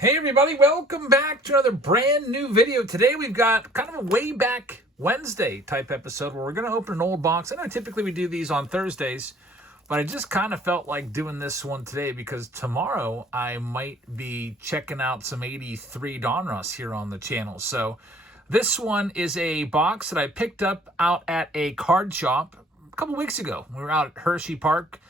Hey everybody, welcome back to another brand new video. Today we've got kind of a way back Wednesday type episode where we're going to open an old box. I know typically we do these on Thursdays, but I just kind of felt like doing this one today because tomorrow I might be checking out some 83 Donruss here on the channel. So this one is a box that I picked up out at a card shop a couple weeks ago. We were out at Hershey Park.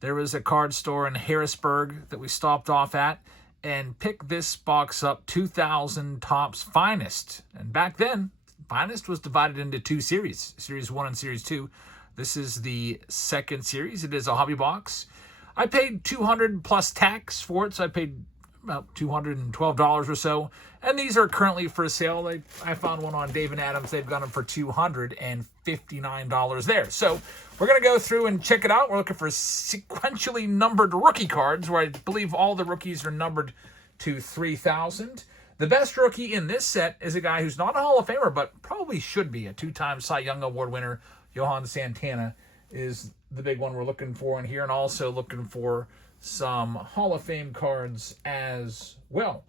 There was a card store in Harrisburg that we stopped off at and picked this box up, 2000 Topps Finest. And back then, Finest was divided into two series, Series 1 and Series 2. This is the second series. It is a hobby box. I paid $200 plus tax for it, so I paid about $212 or so. And these are currently for sale. I found one on Dave and Adams. They've got them for $259 there. So we're going to go through and check it out. We're looking for sequentially numbered rookie cards, where I believe all the rookies are numbered to 3,000. The best rookie in this set is a guy who's not a Hall of Famer, but probably should be. A two-time Cy Young Award winner, Johan Santana, is the big one we're looking for in here, and also looking for some Hall of Fame cards as well.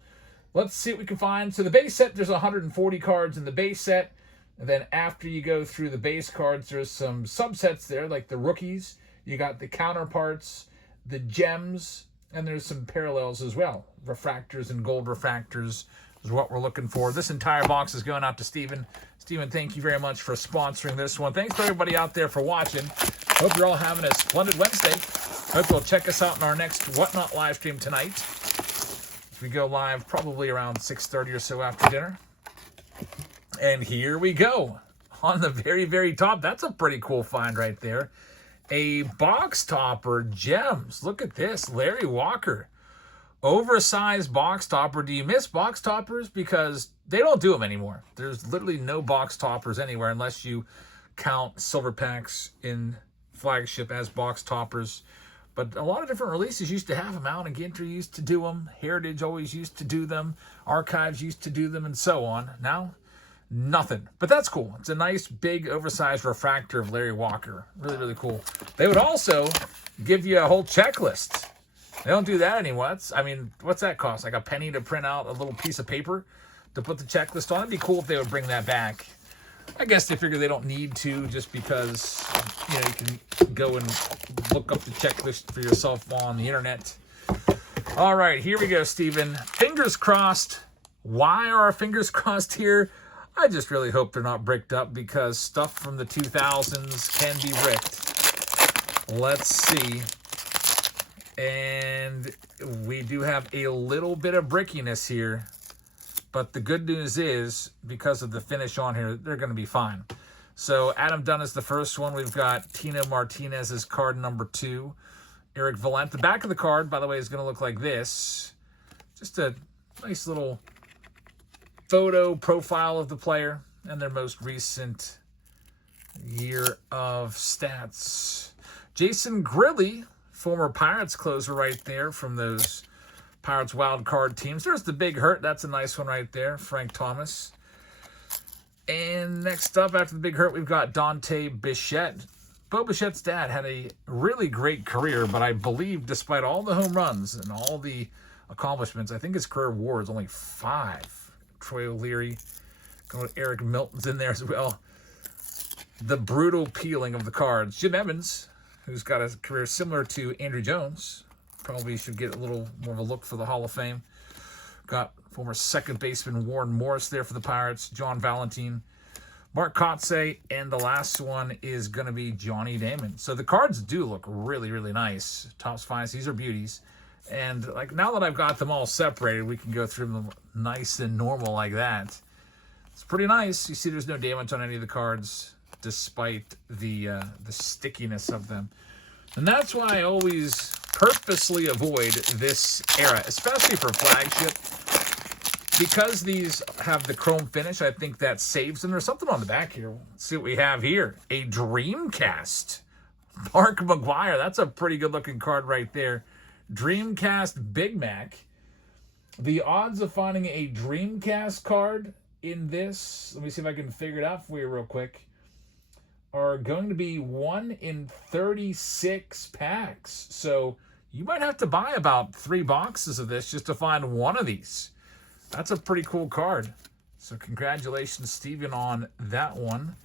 Let's see what we can find. So the base set, there's 140 cards in the base set. And then after you go through the base cards, there's some subsets there, like the rookies. You got the counterparts, the gems, and there's some parallels as well. Refractors and gold refractors is what we're looking for. This entire box is going out to Steven. Steven, thank you very much for sponsoring this one. Thanks for everybody out there for watching. Hope you're all having a splendid Wednesday. Hope you'll check us out in our next Whatnot live stream tonight. We go live probably around 6:30 or so after dinner. And here we go. On the very, very top, that's a pretty cool find right there. A box topper, gems. Look at this, Larry Walker. Oversized box topper. Do you miss box toppers? Because they don't do them anymore. There's literally no box toppers anywhere unless you count silver packs in flagship as box toppers. But a lot of different releases used to have them out, and Ginter used to do them. Heritage always used to do them. Archives used to do them, and so on. Now, nothing. But that's cool. It's a nice, big, oversized refractor of Larry Walker. Really, really cool. They would also give you a whole checklist. They don't do that anymore. What's that cost? Like a penny to print out a little piece of paper to put the checklist on? It'd be cool if they would bring that back. I guess they figure they don't need to, just because, you can go and look up the checklist for yourself on the internet. All right, here we go, Steven. Fingers crossed. Why are our fingers crossed here? I just really hope they're not bricked up, because stuff from the 2000s can be bricked. Let's see. And we do have a little bit of brickiness here. But the good news is, because of the finish on here, they're going to be fine. So Adam Dunn is the first one. We've got Tino Martinez's card number 2. Eric Valent. The back of the card, by the way, is going to look like this. Just a nice little photo profile of the player and their most recent year of stats. Jason Grilly, former Pirates closer right there from those Pirates wild card teams. There's the Big Hurt. That's a nice one right there. Frank Thomas. And next up, after the Big Hurt, we've got Dante Bichette. Bo Bichette's dad had a really great career, but I believe despite all the home runs and all the accomplishments, I think his career WAR is only 5. Troy O'Leary. Eric Milton's in there as well. The brutal peeling of the cards. Jim Evans, who's got a career similar to Andrew Jones. Probably should get a little more of a look for the Hall of Fame. Got former second baseman Warren Morris there for the Pirates. John Valentine. Mark Kotze. And the last one is going to be Johnny Damon. So the cards do look really, really nice. Topps Finest. These are beauties. And now that I've got them all separated, we can go through them nice and normal like that. It's pretty nice. You see there's no damage on any of the cards, despite the stickiness of them. And that's why I always purposely avoid this era, especially for flagship. Because these have the chrome finish, I think that saves them. There's something on the back here. Let's see what we have here. A Dreamcast. Mark McGwire. That's a pretty good looking card right there. Dreamcast Big Mac. The odds of finding a Dreamcast card in this, let me see if I can figure it out for you real quick, are going to be 1 in 36 packs. So You might have to buy about 3 boxes of this just to find one of these. That's a pretty cool card. So congratulations, Steven, on that one.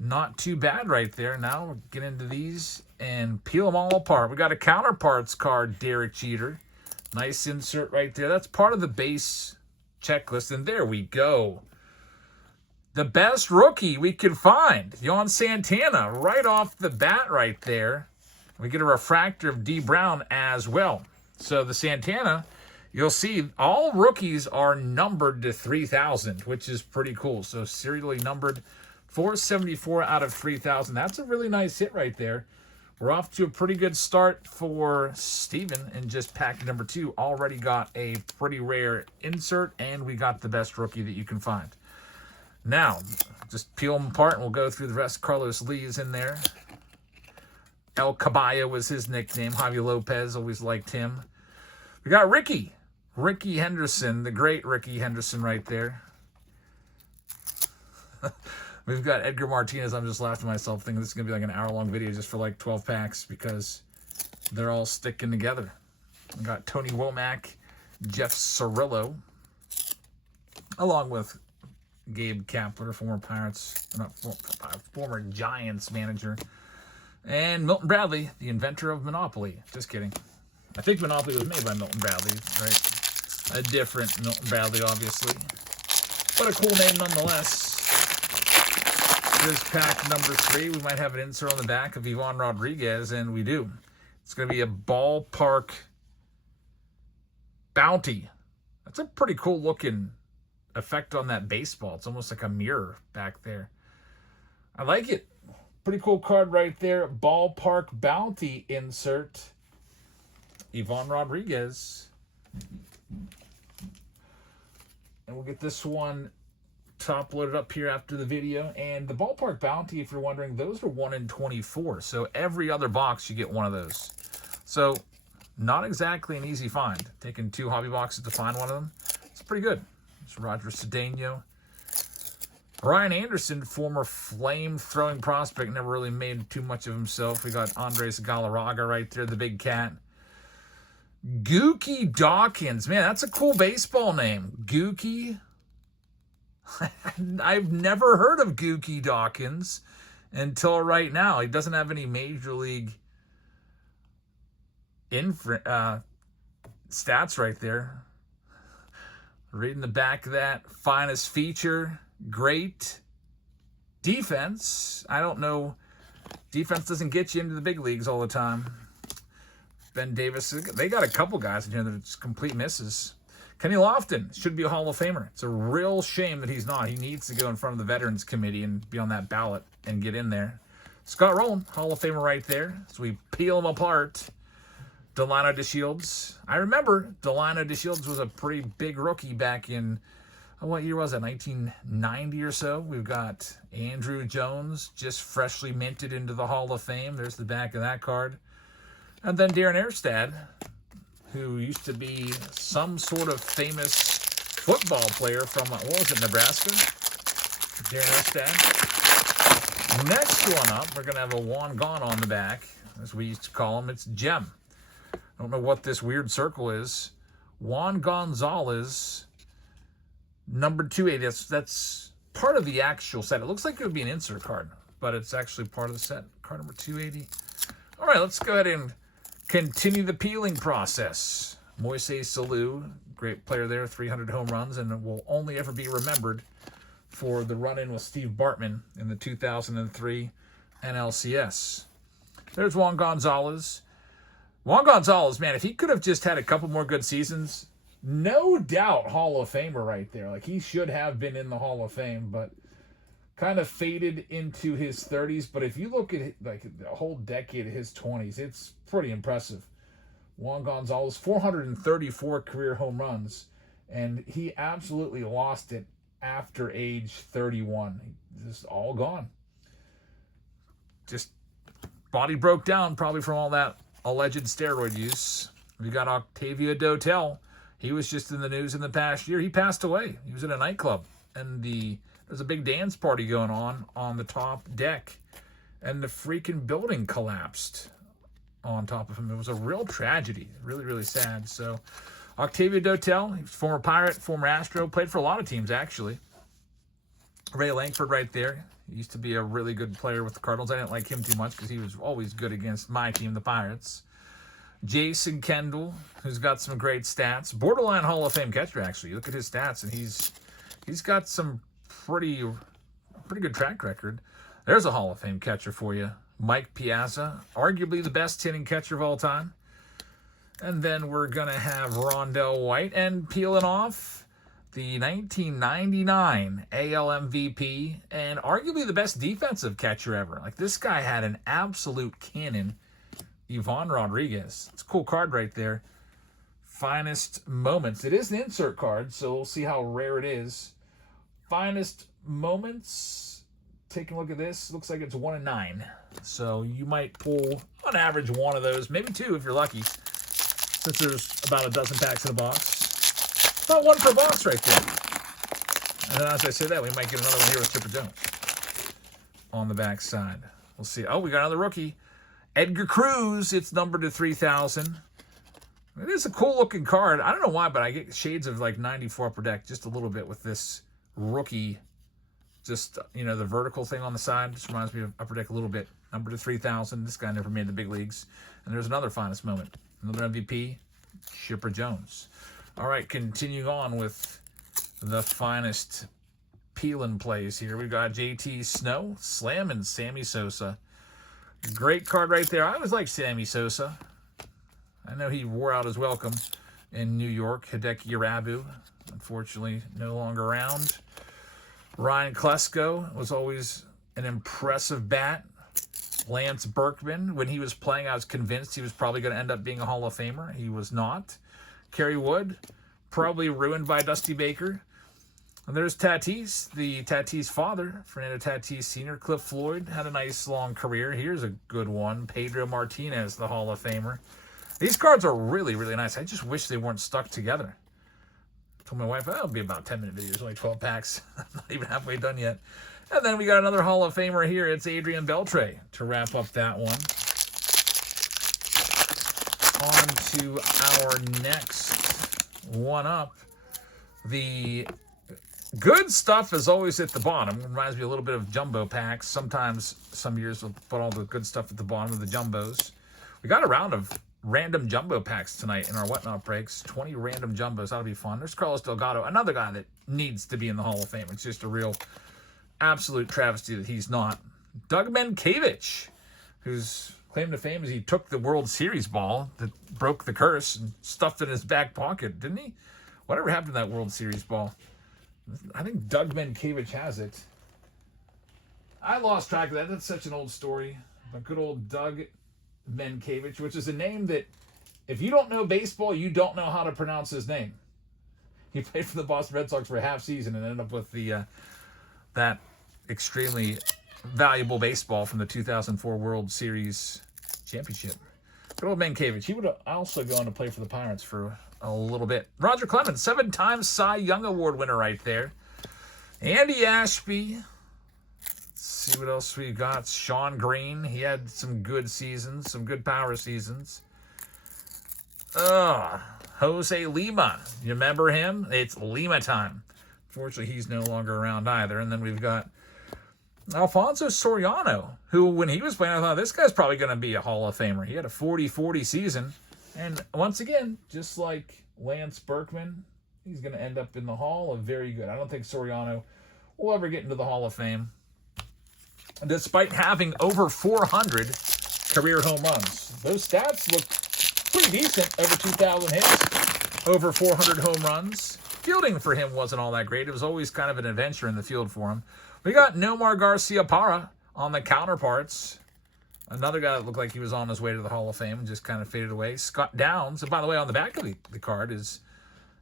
Not too bad right there. Now we'll get into these and peel them all apart. We got a counterparts card, Derek Jeter. Nice insert right there. That's part of the base checklist. And there we go. The best rookie we could find. Yon Santana right off the bat right there. We get a refractor of D. Brown as well. So the Santana, you'll see all rookies are numbered to 3,000, which is pretty cool. So serially numbered 474 out of 3,000. That's a really nice hit right there. We're off to a pretty good start for Steven in just pack number 2. Already got a pretty rare insert, and we got the best rookie that you can find. Now, just peel them apart, and we'll go through the rest. Carlos Lee's in there. El Caballo was his nickname. Javi Lopez, always liked him. We got Ricky Henderson, the great Ricky Henderson right there. We've got Edgar Martinez. I'm just laughing at myself thinking this is going to be like an hour-long video just for like 12 packs because they're all sticking together. We got Tony Womack, Jeff Cirillo, along with Gabe Kapler, former Pirates, not former Giants manager, and Milton Bradley, the inventor of Monopoly. Just kidding. I think Monopoly was made by Milton Bradley, right? A different Milton Bradley, obviously. But a cool name nonetheless. Here's pack number 3. We might have an insert on the back of Ivan Rodriguez, and we do. It's going to be a ballpark bounty. That's a pretty cool looking effect on that baseball. It's almost like a mirror back there. I like it. Pretty cool card right there. Ballpark bounty insert. Ivan Rodriguez. And we'll get this one top loaded up here after the video. And the ballpark bounty, if you're wondering, those are 1 in 24. So every other box you get one of those. So not exactly an easy find. Taking 2 hobby boxes to find one of them. It's pretty good. It's Roger Cedeno. Brian Anderson, former flame-throwing prospect, never really made too much of himself. We got Andres Galarraga right there, the big cat. Gookie Dawkins. Man, that's a cool baseball name. Gookie. I've never heard of Gookie Dawkins until right now. He doesn't have any major league stats right there. Reading the back of that. Finest feature. Great defense. I don't know. Defense doesn't get you into the big leagues all the time. Ben Davis. They got a couple guys in here that are just complete misses. Kenny Lofton should be a Hall of Famer. It's a real shame that he's not. He needs to go in front of the Veterans Committee and be on that ballot and get in there. Scott Rowland, Hall of Famer right there. So we peel him apart. Delano DeShields. I remember Delano DeShields was a pretty big rookie back in, what year was that, 1990 or so? We've got Andrew Jones, just freshly minted into the Hall of Fame. There's the back of that card. And then Darren Erstad, who used to be some sort of famous football player from, what was it, Nebraska? Darren Erstad. Next one up, we're going to have a Juan Gone on the back, as we used to call him. It's Gem. I don't know what this weird circle is. Juan Gonzalez, number 280. That's part of the actual set. It looks like it would be an insert card, but it's actually part of the set. Card number 280. All right, let's go ahead and continue the peeling process. Moises Salou, great player there, 300 home runs, and will only ever be remembered for the run-in with Steve Bartman in the 2003 NLCS. There's Juan Gonzalez. Juan Gonzalez, man, if he could have just had a couple more good seasons, no doubt Hall of Famer right there. Like, he should have been in the Hall of Fame, but kind of faded into his 30s. But if you look at like the whole decade of his 20s, it's pretty impressive. Juan Gonzalez, 434 career home runs, and he absolutely lost it after age 31. Just all gone. Just body broke down probably from all that alleged steroid use. We got Octavio Dotel. He was just in the news in the past year. He passed away. He was at a nightclub, and there's a big dance party going on the top deck, and the freaking building collapsed. on top of him. It was a real tragedy. Really, really sad. So, Octavio Dotel, he was former Pirate, former Astro, played for a lot of teams, actually. Ray Langford right there. He used to be a really good player with the Cardinals. I didn't like him too much because he was always good against my team, the Pirates. Jason Kendall, who's got some great stats. Borderline Hall of Fame catcher, actually. Look at his stats, and he's got some pretty good track record. There's a Hall of Fame catcher for you. Mike Piazza, arguably the best hitting catcher of all time. And then we're going to have Rondell White, and peeling off the 1999 AL MVP and arguably the best defensive catcher ever. Like, this guy had an absolute cannon. Ivan Rodriguez. It's a cool card right there. Finest Moments. It is an insert card, so we'll see how rare it is. Finest Moments. Taking a look at this. Looks like it's 1 in 9. So you might pull, on average, one of those. Maybe two if you're lucky. Since there's about a dozen packs in a box. About one per box right there. And then as I say that, we might get another one here with Chipper Jones on the back side. We'll see. Oh, we got another rookie. Edgar Cruz, it's numbered to 3,000. It is a cool-looking card. I don't know why, but I get shades of, like, 94 Upper Deck just a little bit with this rookie. Just, you know, the vertical thing on the side. Just reminds me of Upper Deck a little bit. Numbered to 3,000. This guy never made the big leagues. And there's another Finest Moment. Another MVP, Chipper Jones. All right, continuing on with the finest peeling plays here. We've got JT Snow, slamming Sammy Sosa. Great card right there. I always like Sammy Sosa. I know he wore out his welcome in New York. Hideki Irabu, unfortunately, no longer around. Ryan Klesko was always an impressive bat. Lance Berkman, when he was playing, I was convinced he was probably going to end up being a Hall of Famer. He was not. Kerry Wood, probably ruined by Dusty Baker. And there's Tatis, the Tatis father, Fernando Tatis Sr. Cliff Floyd had a nice long career. Here's a good one. Pedro Martinez, the Hall of Famer. These cards are really, really nice. I just wish they weren't stuck together. I told my wife, that'll be about 10-minute videos, only 12 packs. I'm not even halfway done yet. And then we got another Hall of Famer here. It's Adrian Beltre to wrap up that one. On to our next one up. The good stuff is always at the bottom. Reminds me a little bit of jumbo packs. Sometimes, some years, we'll put all the good stuff at the bottom of the jumbos. We got a round of random jumbo packs tonight in our Whatnot breaks. 20 random jumbos. That'll be fun. There's Carlos Delgado, another guy that needs to be in the Hall of Fame. It's just a real absolute travesty that he's not. Doug Menkiewicz, whose claim to fame is he took the World Series ball that broke the curse and stuffed it in his back pocket, didn't he? Whatever happened to that World Series ball? I think Doug Menkiewicz has it. I lost track of that. That's such an old story. But good old Doug Menkiewicz, which is a name that, if you don't know baseball, you don't know how to pronounce his name. He played for the Boston Red Sox for a half season and ended up with the that extremely valuable baseball from the 2004 World Series Championship. Good old Menkiewicz. He would also go on to play for the Pirates for a little bit. Roger Clemens, 7-time Cy Young Award winner right there. Andy Ashby. Let's see what else we got. Sean Green. He had some good seasons, some good power seasons. Jose Lima. You remember him? It's Lima time. Unfortunately, he's no longer around either. And then we've got Alfonso Soriano, who, when he was playing, I thought, this guy's probably going to be a Hall of Famer. He had a 40-40 season. And once again, just like Lance Berkman, he's going to end up in the Hall of Very Good. I don't think Soriano will ever get into the Hall of Fame, despite having over 400 career home runs. Those stats look pretty decent. Over 2,000 hits, over 400 home runs. Fielding for him wasn't all that great. It was always kind of an adventure in the field for him. We got Nomar Garciaparra on the counterparts. Another guy that looked like he was on his way to the Hall of Fame and just kind of faded away. Scott Downs. And by the way, on the back of the card is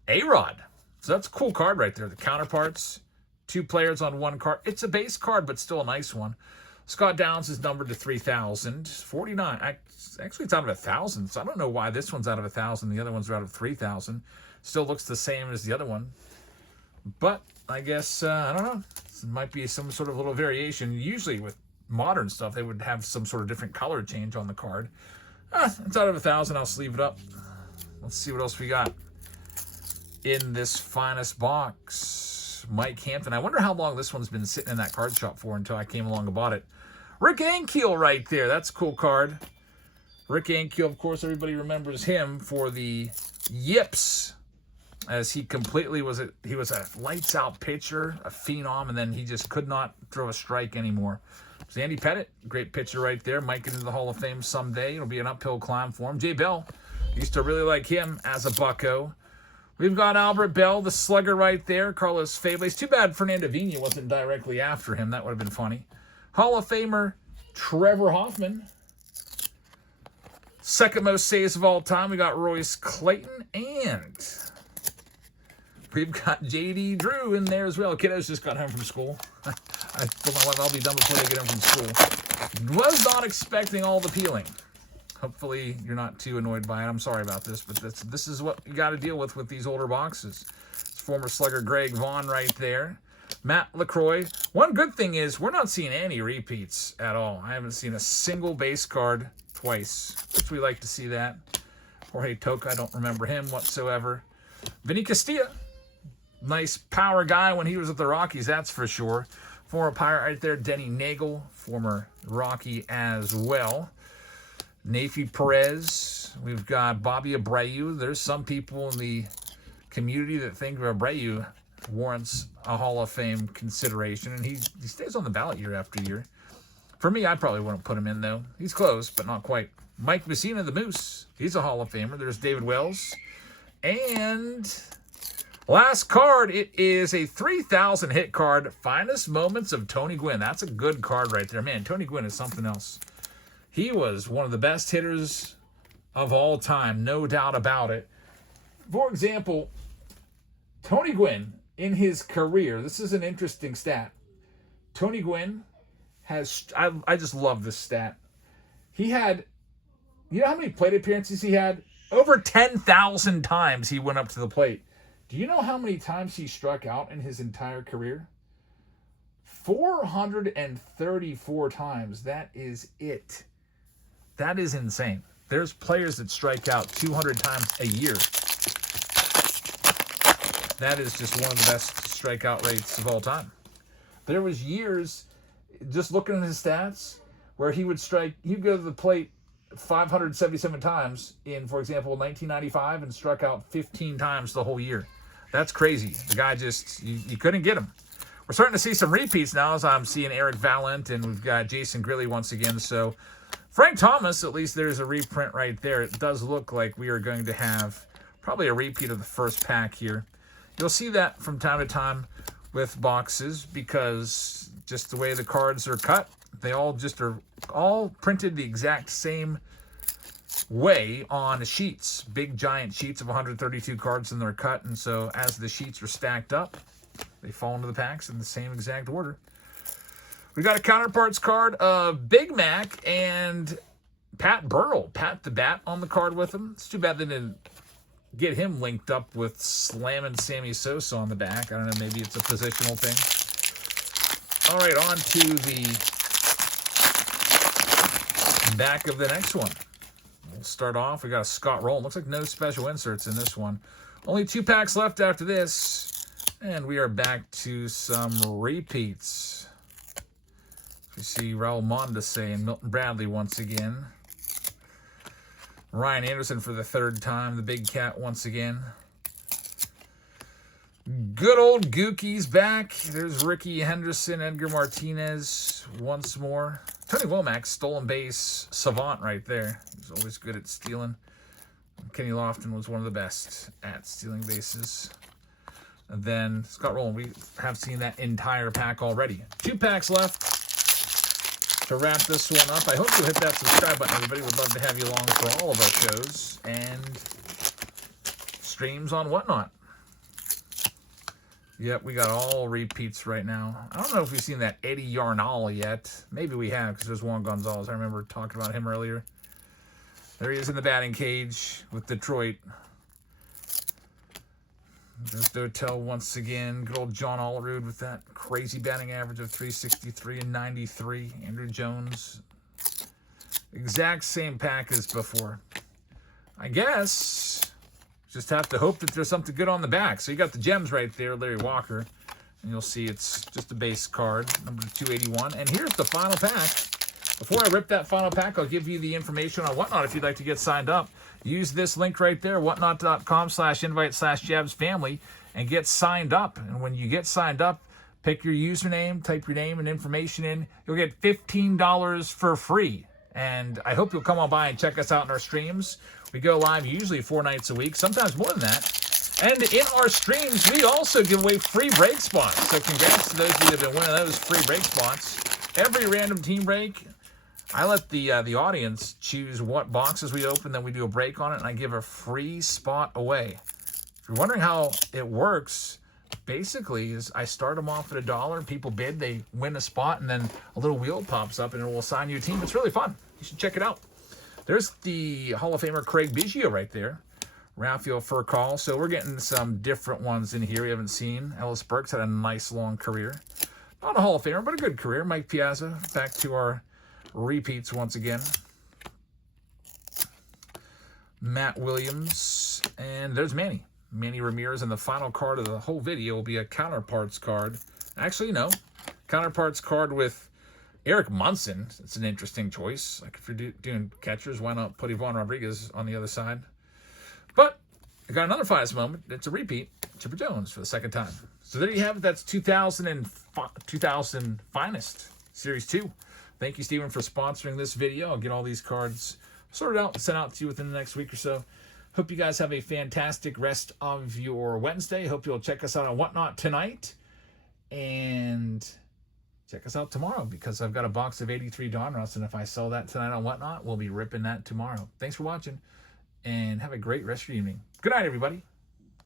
A-Rod. So that's a cool card right there. The counterparts, 2 players on 1 card. It's a base card, but still a nice one. Scott Downs is numbered to 3,000. 49. Actually, it's out of 1,000. So I don't know why this one's out of 1,000. The other ones are out of 3,000. Still looks the same as the other one. But I guess, I don't know. It might be some sort of little variation. Usually with modern stuff, they would have some sort of different color change on the card. It's out of 1,000. I'll sleeve it up. Let's see what else we got in this finest box. Mike Hampton. I wonder how long this one's been sitting in that card shop for until I came along and bought it. Rick Ankiel right there. That's a cool card. Rick Ankiel, of course, everybody remembers him for the yips, as he completely was he was a lights-out pitcher, a phenom, and then he just could not throw a strike anymore. It's Andy Pettitte, great pitcher right there. Might get into the Hall of Fame someday. It'll be an uphill climb for him. Jay Bell, used to really like him as a bucko. We've got Albert Bell, the slugger right there. Carlos Fables. Too bad Fernando Vina wasn't directly after him. That would have been funny. Hall of Famer Trevor Hoffman. Second most saves of all time. We got Royce Clayton, and we've got J.D. Drew in there as well. Kiddos just got home from school. I told my wife I'll be done before they get home from school. Was not expecting all the peeling. Hopefully you're not too annoyed by it. I'm sorry about this, but this is what you got to deal with these older boxes. It's former slugger Greg Vaughn right there. Matt LaCroix. One good thing is we're not seeing any repeats at all. I haven't seen a single base card twice, which we like to see that. Jorge Toca, I don't remember him whatsoever. Vinny Castilla. Nice power guy when he was at the Rockies, that's for sure. Former Pirate right there, Denny Nagel, former Rocky as well. Nafi Perez. We've got Bobby Abreu. There's some people in the community that think Abreu warrants a Hall of Fame consideration, and he stays on the ballot year after year. For me, I probably wouldn't put him in, though. He's close, but not quite. Mike Messina, the Moose. He's a Hall of Famer. There's David Wells. And last card, it is a 3,000 hit card. Finest Moments of Tony Gwynn. That's a good card right there. Man, Tony Gwynn is something else. He was one of the best hitters of all time, no doubt about it. For example, Tony Gwynn, in his career, this is an interesting stat. Tony Gwynn has, I just love this stat. He had, you know how many plate appearances he had? Over 10,000 times he went up to the plate. Do you know how many times he struck out in his entire career? 434 times. That is it. That is insane. There's players that strike out 200 times a year. That is just one of the best strikeout rates of all time. There was years, just looking at his stats, where he would he'd go to the plate 577 times in, for example, 1995 and struck out 15 times the whole year. That's crazy. The guy just, you couldn't get him. We're starting to see some repeats now, as I'm seeing Eric Valent, and we've got Jason Grilly once again. So Frank Thomas, at least there's a reprint right there. It does look like we are going to have probably a repeat of the first pack here. You'll see that from time to time with boxes because just the way the cards are cut, they all just are all printed the exact same way on sheets, big giant sheets of 132 cards, and they're cut. And so as the sheets are stacked up, they fall into the packs in the same exact order. We got a counterparts card of Big Mac and Pat Burrell, Pat the Bat, on the card with him. It's too bad they didn't get him linked up with Slammin' Sammy Sosa on the back. I don't know, maybe it's a positional thing. All right, on to the back of the next one. We'll start off. We got a Scott Rowland. Looks like no special inserts in this one. Only 2 packs left after this. And we are back to some repeats. We see Raul Mondesi and Milton Bradley once again. Ryan Anderson for the 3rd time. The Big Cat once again. Good old Gookie's back. There's Ricky Henderson, Edgar Martinez once more. Tony Womack, stolen base savant right there. He's always good at stealing. Kenny Lofton was one of the best at stealing bases. And then Scott Rowland, we have seen that entire pack already. 2 packs left to wrap this one up. I hope you'll hit that subscribe button, everybody. Would love to have you along for all of our shows and streams on whatnot. Yep, we got all repeats right now. I don't know if we've seen that Eddie Yarnall yet. Maybe we have, because there's Juan Gonzalez. I remember talking about him earlier. There he is in the batting cage with Detroit. There's Dotel once again. Good old John Olerud with that crazy batting average of 363 and 93. Andrew Jones. Exact same pack as before. I guess just have to hope that there's something good on the back. So you got the gems right there, Larry Walker. And you'll see it's just a base card, number 281. And here's the final pack. Before I rip that final pack, I'll give you the information on Whatnot if you'd like to get signed up. Use this link right there, whatnot.com/invite/JabsFamily, and get signed up. And when you get signed up, pick your username, type your name and information in. You'll get $15 for free. And I hope you'll come on by and check us out in our streams. We go live usually 4 nights a week, sometimes more than that. And in our streams, we also give away free break spots. So congrats to those of you that have been winning those free break spots. Every random team break, I let the audience choose what boxes we open, then we do a break on it, and I give a free spot away. If you're wondering how it works, basically is I start them off at $1. People bid, they win a spot, and then a little wheel pops up, and it will assign you a team. It's really fun. You should check it out. There's the Hall of Famer Craig Biggio right there. Raphael Furcal. So we're getting some different ones in here we haven't seen. Ellis Burks had a nice long career. Not a Hall of Famer, but a good career. Mike Piazza, back to our repeats once again. Matt Williams. And there's Manny. Manny Ramirez. And the final card of the whole video will be a counterparts card. Actually, no. Counterparts card with Eric Munson. It's an interesting choice. Like if you're doing catchers, why not put Ivan Rodriguez on the other side? But I got another finest moment. It's a repeat. Chipper Jones for the second time. So there you have it. That's 2000 Finest Series 2. Thank you, Steven, for sponsoring this video. I'll get all these cards sorted out and sent out to you within the next week or so. Hope you guys have a fantastic rest of your Wednesday. Hope you'll check us out on Whatnot tonight. And check us out tomorrow because I've got a box of 83 Donruss. And if I sell that tonight on Whatnot, we'll be ripping that tomorrow. Thanks for watching. And have a great rest of your evening. Good night, everybody.